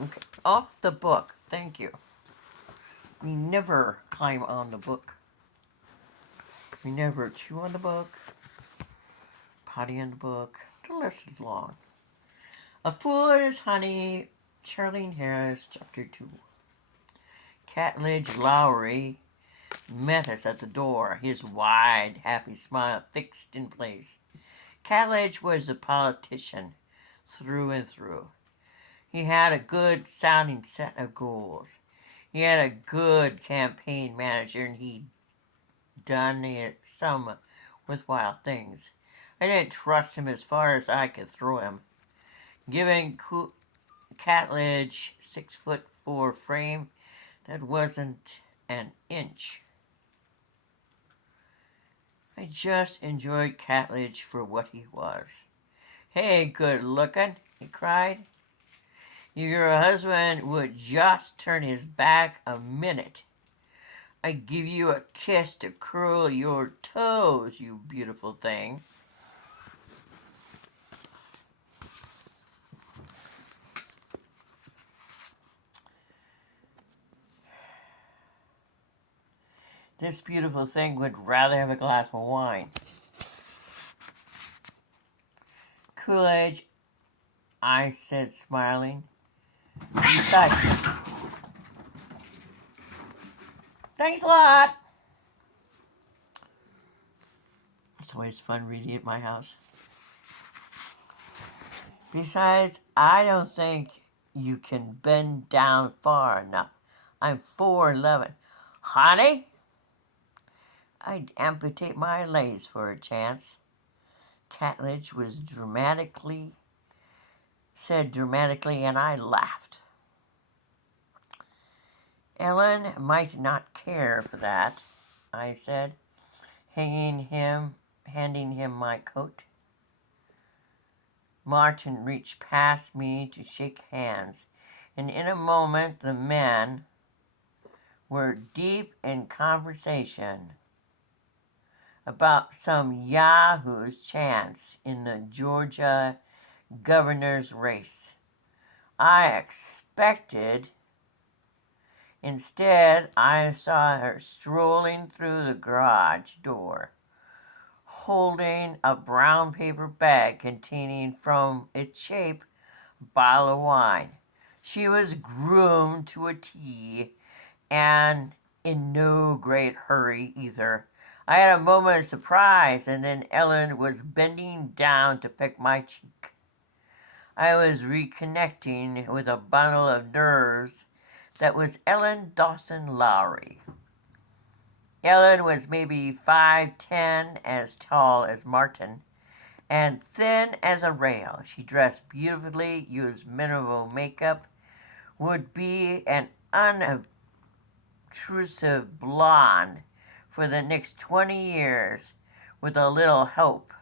Okay. Off the book. Thank you. We never climb on the book. We never chew on the book, potty on the book. The list is long. A Fool is Honey, Charlaine Harris, Chapter 2. Catledge Lowry met us at the door, his wide, happy smile fixed in place. Catledge was a politician through and through. He had a good sounding set of goals. He had a good campaign manager, and he'd done it some worthwhile things. I didn't trust him as far as I could throw him. Giving Catledge 6'4" frame, that wasn't an inch. I just enjoyed Catledge for what he was. Hey, good looking, he cried. Your husband would just turn his back a minute. I'd give you a kiss to curl your toes, you beautiful thing. This beautiful thing would rather have a glass of wine. Coolidge, I said, smiling. Besides, thanks a lot. It's always fun reading at my house. Besides, I don't think you can bend down far enough. I'm 4'11". Honey, I'd amputate my legs for a chance. Catledge was said dramatically, and I laughed. Ellen might not care for that, I said, handing him my coat. Martin reached past me to shake hands, and in a moment the men were deep in conversation about some yahoo's chance in the Georgia governor's race. I expected. Instead, I saw her strolling through the garage door, holding a brown paper bag containing, from its shape, a bottle of wine. She was groomed to a T, and in no great hurry either. I had a moment of surprise, and then Ellen was bending down to peck my cheek. I was reconnecting with a bundle of nerves that was Ellen Dawson Lowry. Ellen was maybe 5'10", as tall as Martin, and thin as a rail. She dressed beautifully, used minimal makeup, would be an unobtrusive blonde for the next 20 years with a little help,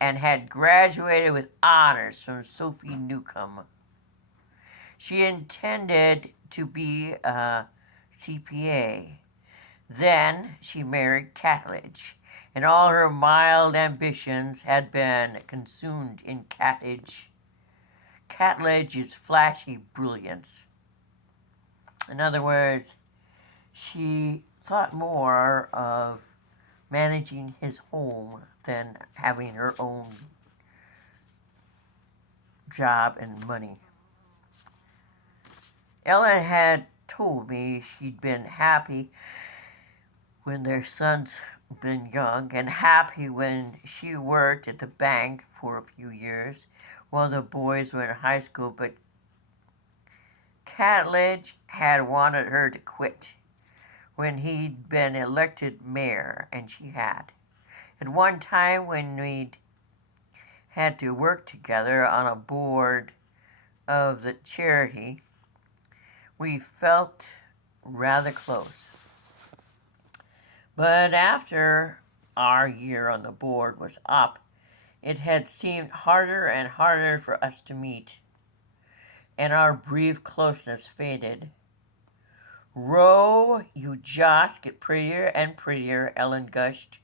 and had graduated with honors from Sophie Newcomb. She intended to be a CPA. Then she married Catledge, and all her mild ambitions had been consumed in Catledge's flashy brilliance. In other words, she thought more of managing his home than having her own job and money. Ellen had told me she'd been happy when their sons been young, and happy when she worked at the bank for a few years while the boys were in high school, but Catledge had wanted her to quit when he'd been elected mayor, and she had. At one time, when we'd had to work together on a board of the charity, we felt rather close. But after our year on the board was up, it had seemed harder and harder for us to meet, and our brief closeness faded. Ro, you just get prettier and prettier, Ellen gushed.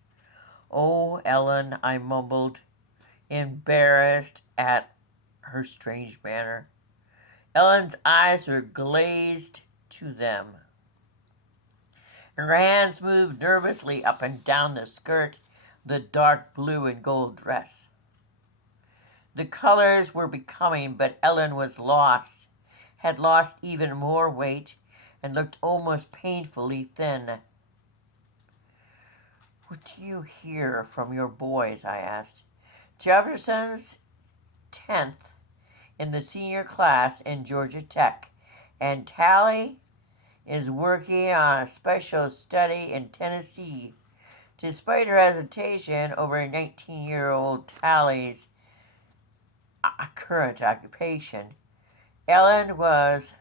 Oh, Ellen, I mumbled, embarrassed at her strange manner. Ellen's eyes were glazed to them. Her hands moved nervously up and down the skirt of the dark blue and gold dress. The colors were becoming, but Ellen was lost, had lost even more weight, and looked almost painfully thin. "What do you hear from your boys?" I asked. "Jefferson's 10th in the senior class in Georgia Tech, and Tally is working on a special study in Tennessee." Despite her hesitation over 19-year-old Tally's current occupation, Ellen was,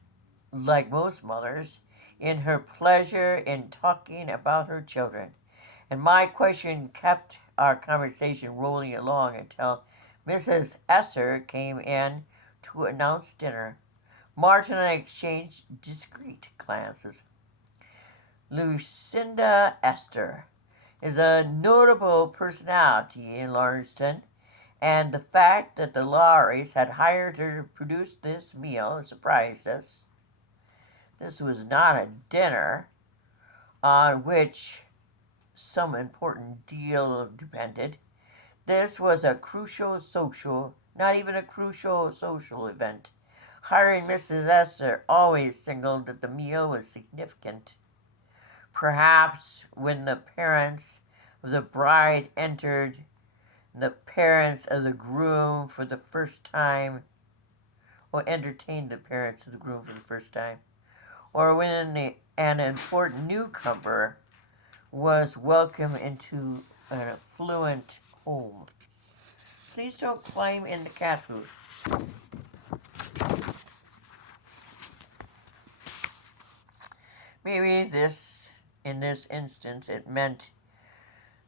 like most mothers, in her pleasure in talking about her children, and my question kept our conversation rolling along until Mrs. Esser came in to announce dinner. Martin and I exchanged discreet glances. Lucinda Esther is a notable personality in Lawrencetown, and the fact that the Lawries had hired her to produce this meal surprised us. This was not a dinner on which some important deal depended. This was a crucial social, not even a crucial social event. Hiring Mrs. Esther always signaled that the meal was significant. Perhaps when the parents of the bride entered the parents of the groom for the first time, or entertained the parents of the groom for the first time, or when an important newcomer was welcome into an affluent home. Please don't climb in the cat food. Maybe in this instance, it meant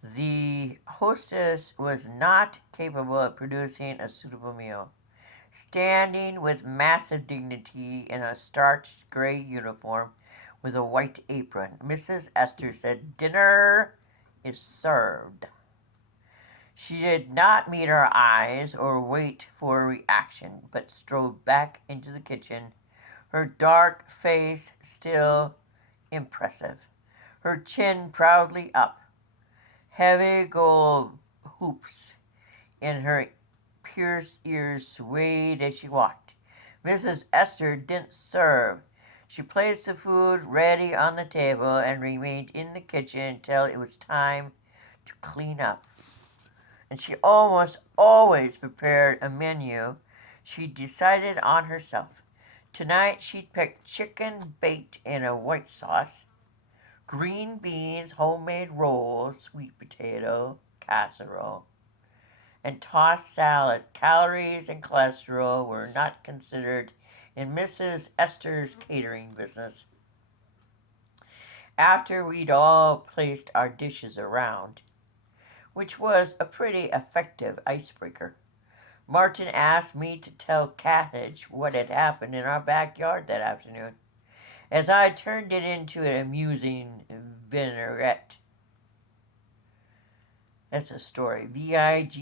the hostess was not capable of producing a suitable meal. Standing with massive dignity in a starched gray uniform with a white apron, Mrs. Esther said, "Dinner is served." She did not meet our eyes or wait for a reaction, but strode back into the kitchen, her dark face still impressive, her chin proudly up. Heavy gold hoops in her pierced ears swayed as she walked. Mrs. Esther didn't serve. She placed the food ready on the table and remained in the kitchen until it was time to clean up. And she almost always prepared a menu she decided on herself. Tonight she'd picked chicken baked in a white sauce, green beans, homemade rolls, sweet potato, casserole, and tossed salad. Calories and cholesterol were not considered in Mrs. Esther's catering business. After we'd all placed our dishes around, which was a pretty effective icebreaker, Martin asked me to tell Catledge what had happened in our backyard that afternoon, as I turned it into an amusing vinaigrette. That's a story. Vignette.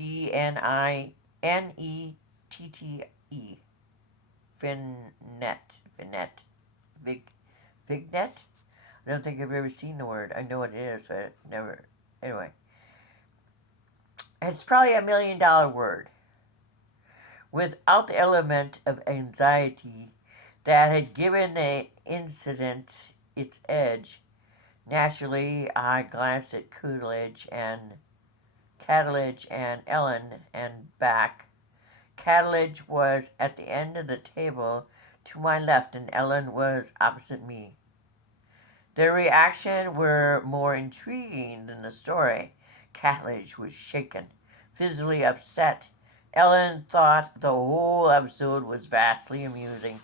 Vignette. Vignette? I don't think I've ever seen the word. I know what it is, but never. Anyway. It's probably $1,000,000 word. Without the element of anxiety that had given the incident its edge, naturally I glanced at Catledge and Ellen and back. Catledge was at the end of the table to my left, and Ellen was opposite me. Their reaction were more intriguing than the story. Catledge was shaken, visibly upset. Ellen thought the whole episode was vastly amusing.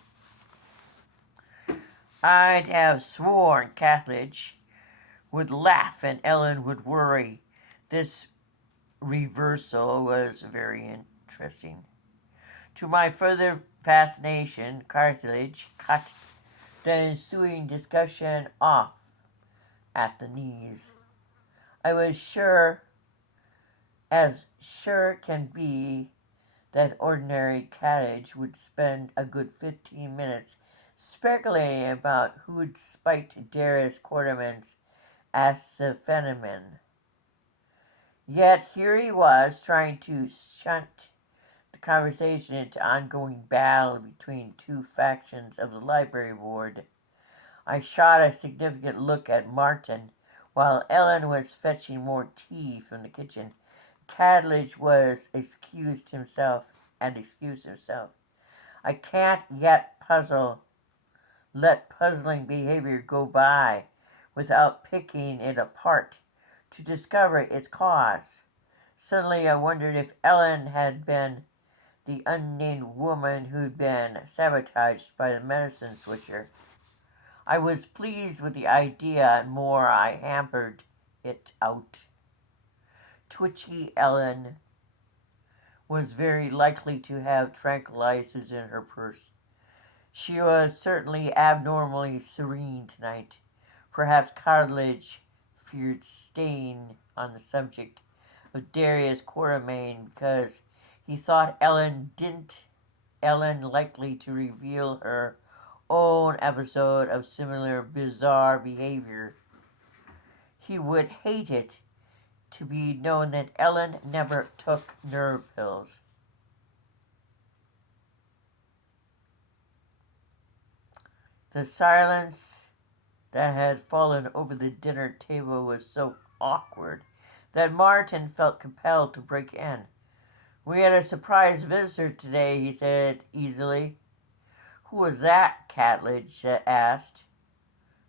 I'd have sworn Catledge would laugh and Ellen would worry. This reversal was very interesting. To my further fascination, Catledge cut the ensuing discussion off at the knees. I was sure, as sure can be, that ordinary cottage would spend a good 15 minutes speculating about who'd spiked Darius Quarterman's acetylphenamine. Yet here he was trying to shunt the conversation into ongoing battle between two factions of the library board. I shot a significant look at Martin. While Ellen was fetching more tea from the kitchen, Cadledge was excused himself. I can't yet let puzzling behavior go by without picking it apart to discover its cause. Suddenly I wondered if Ellen had been the unnamed woman who'd been sabotaged by the medicine switcher. I was pleased with the idea, and more I hampered it out. Twitchy Ellen was very likely to have tranquilizers in her purse. She was certainly abnormally serene tonight. Perhaps Cartilage feared staying on the subject of Darius Quartermain because he thought Ellen likely to reveal her own episode of similar bizarre behavior. He would hate it to be known that Ellen never took nerve pills. The silence that had fallen over the dinner table was so awkward that Martin felt compelled to break in. "We had a surprise visitor today," he said easily. "Who was that?" Catledge asked.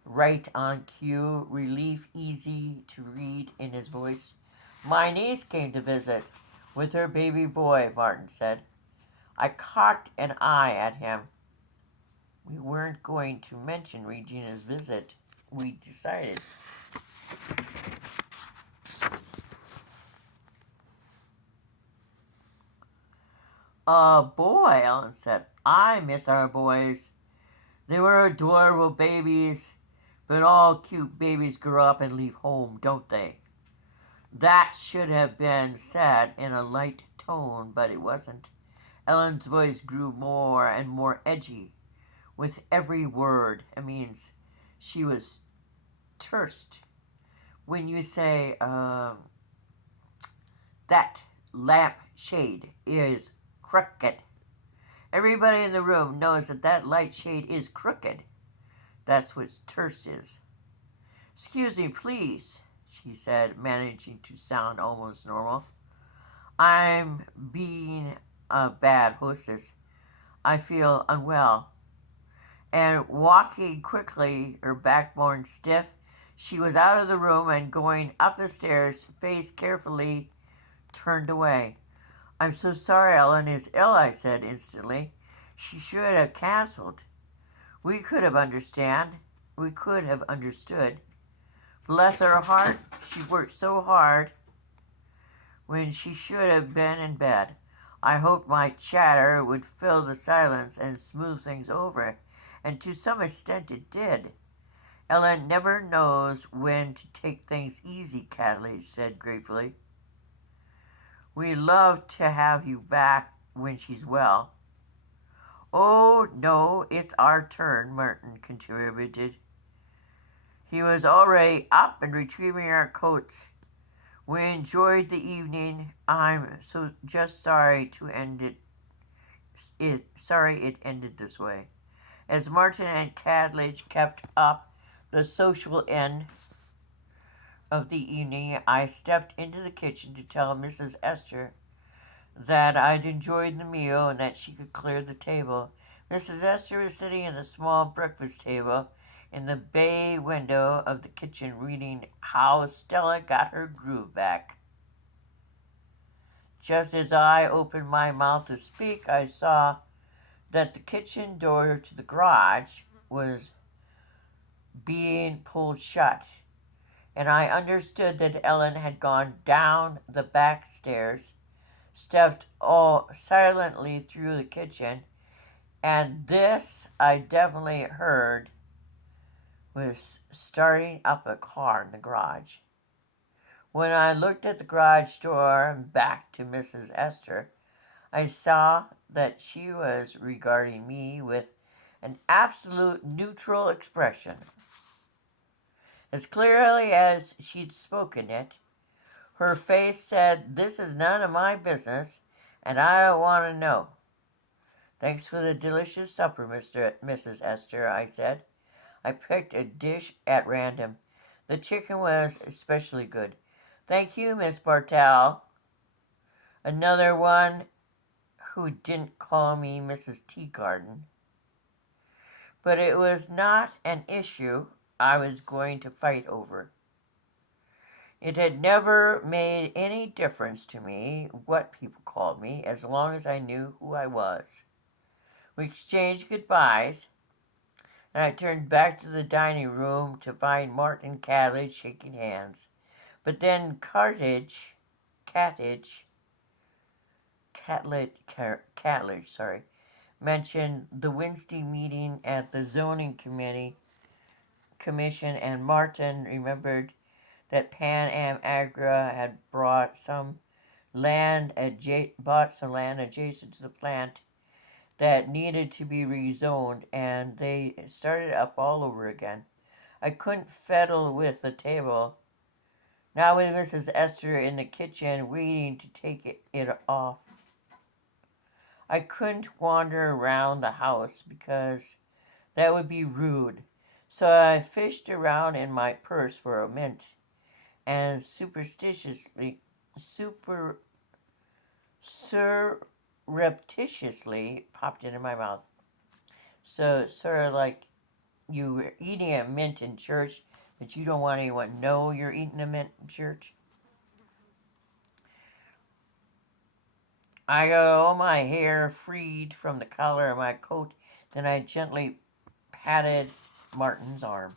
Right on cue, relief easy to read in his voice. "My niece came to visit with her baby boy," Martin said. I cocked an eye at him. We weren't going to mention Regina's visit, we decided. "A boy," Ellen said. "I miss our boys. They were adorable babies, but all cute babies grow up and leave home, don't they?" That should have been said in a light tone, but it wasn't. Ellen's voice grew more and more edgy with every word. It means she was terse. "When you say, that lamp shade is crooked, everybody in the room knows that light shade is crooked. That's what terse is." "Excuse me, please," she said, managing to sound almost normal. "I'm being a bad hostess. I feel unwell." And walking quickly, her backbone stiff, she was out of the room and going up the stairs, face carefully turned away. "I'm so sorry Ellen is ill," I said instantly. "She should have canceled. We could have understood. Bless her heart, she worked so hard when she should have been in bed. I hoped my chatter would fill the silence and smooth things over, and to some extent it did." "Ellen never knows when to take things easy," Cadley said gratefully. "We love to have you back when she's well." "Oh, no, it's our turn," Martin contributed. He was already up and retrieving our coats. "We enjoyed the evening. I'm so just sorry to end it. Sorry it ended this way." As Martin and Cadledge kept up the social end of the evening, I stepped into the kitchen to tell Mrs. Esther that I'd enjoyed the meal and that she could clear the table. Mrs. Esther was sitting at the small breakfast table in the bay window of the kitchen reading How Stella Got Her Groove Back. Just as I opened my mouth to speak, I saw that the kitchen door to the garage was being pulled shut, and I understood that Ellen had gone down the back stairs, stepped all silently through the kitchen, and this I definitely heard was starting up a car in the garage. When I looked at the garage door and back to Mrs. Esther, I saw that she was regarding me with an absolute neutral expression. As clearly as she'd spoken it, her face said, "This is none of my business, and I don't want to know." "Thanks for the delicious supper, Mrs. Esther," I said. I picked a dish at random. The chicken was especially good. "Thank you, Miss Bartell." Another one who didn't call me Mrs. Teagarden. But it was not an issue I was going to fight over. It had never made any difference to me what people called me, as long as I knew who I was. We exchanged goodbyes, and I turned back to the dining room to find Martin and Catledge shaking hands. But then Catledge, mentioned the Wednesday meeting at the zoning commission, and Martin remembered that Pan Am Agra had bought some land adjacent to the plant that needed to be rezoned, and they started up all over again. I couldn't fiddle with the table, not with Mrs. Esther in the kitchen waiting to take it off. I couldn't wander around the house because that would be rude. So I fished around in my purse for a mint and surreptitiously popped it in my mouth. So sort of like you were eating a mint in church, but you don't want anyone to know you're eating a mint in church. I got all my hair freed from the collar of my coat. Then I gently patted Martin's arm.